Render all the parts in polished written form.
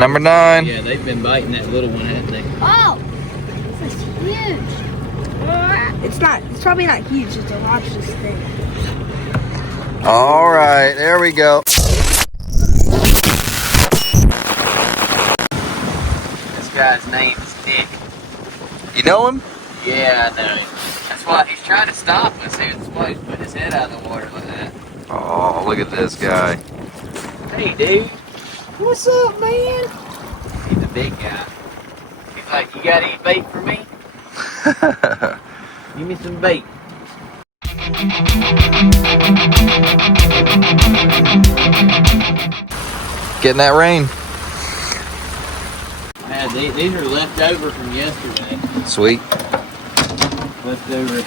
Number 9. Yeah, they've been biting that little one, haven't they? Oh, this is huge. It's not. It's probably not huge. It's a watch this thing. All right, there we go. This guy's name is Nick. You know him? Yeah, I know him. That's why he's trying to stop us. That's why he's putting his head out of the water like that. Oh, look at this guy. Hey, dude. What's up, man? He's a big guy. He's like, you got any bait for me? Give me some bait. Getting that rain. Yeah, these are left over from yesterday. Sweet. Left over.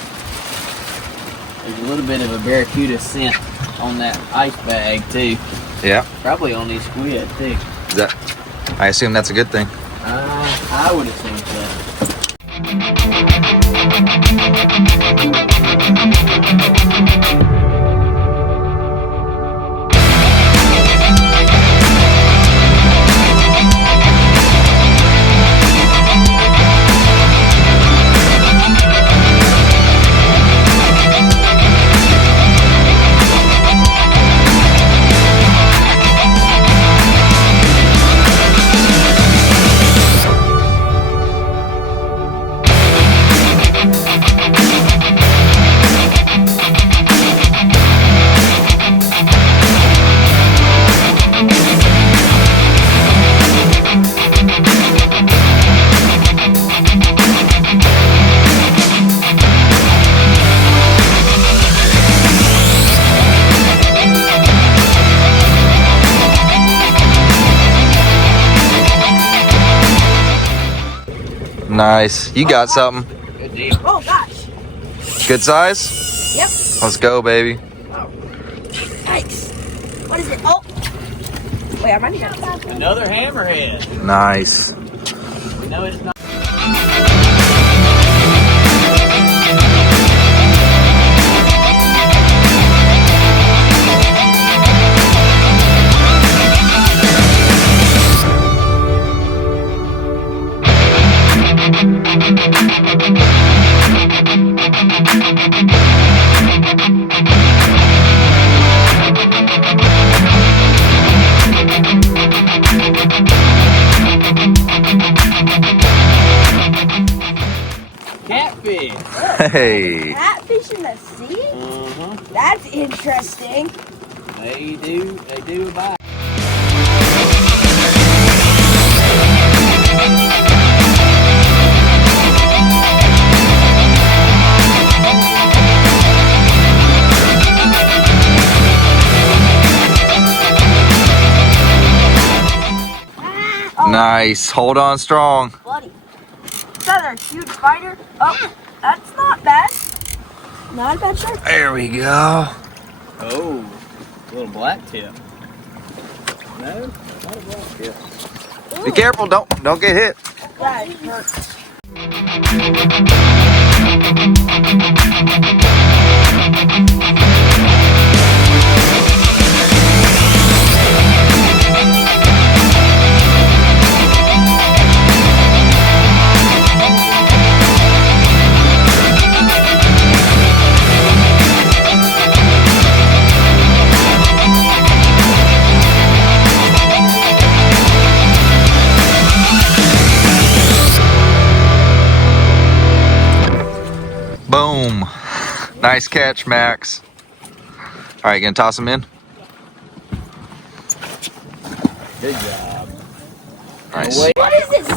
There's a little bit of a barracuda scent on that ice bag too. Yeah. Probably on these squid too. Is that? I assume that's a good thing. I would assume so. Nice. You got something. Good deal. Oh gosh. Good size? Yep. Let's go, baby. Oh. Nice. What is it? Oh. Wait, I might have got Another hammerhead. Nice. No, it's not. Catfish. Hey. catfish in the sea. Uh-huh. That's interesting. They do bite. Nice. Hold on strong. Buddy. Another huge spider. Oh, that's not bad. Not a bad shark. There we go. Oh, a little black tip. No, not a black tip. Be careful. Don't get hit. That hurts. Boom. Nice catch, Max. All right, gonna toss him in? Good job. Nice. Wait. What is this?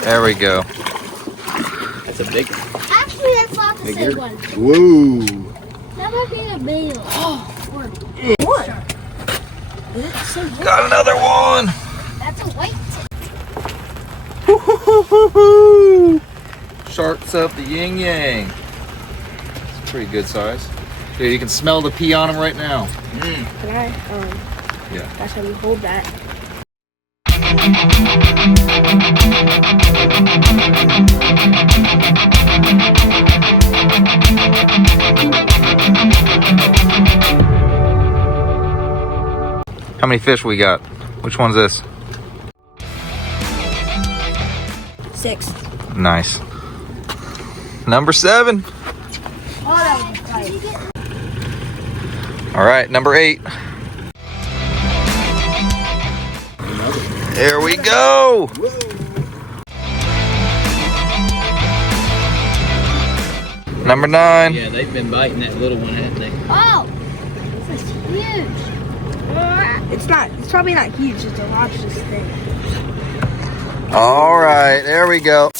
There we go. That's a big one. Actually, that's not the Bigger. same one. Woo. That might be a bail. What? Is it the same one? Got another one. That's a white tip. Sharks up the yin yang. It's pretty good size. Dude, you can smell the pee on him right now. Mm. Can I? Yeah. Gosh, let me hold that. How many fish we got? Which one's this? 6. Nice. Number 7. Oh, that was a fight. All right, number 8. There we go. Number 9. Yeah, they've been biting that little one, haven't they? Oh, this is huge. It's probably not huge, it's a lobster thing. All right, there we go.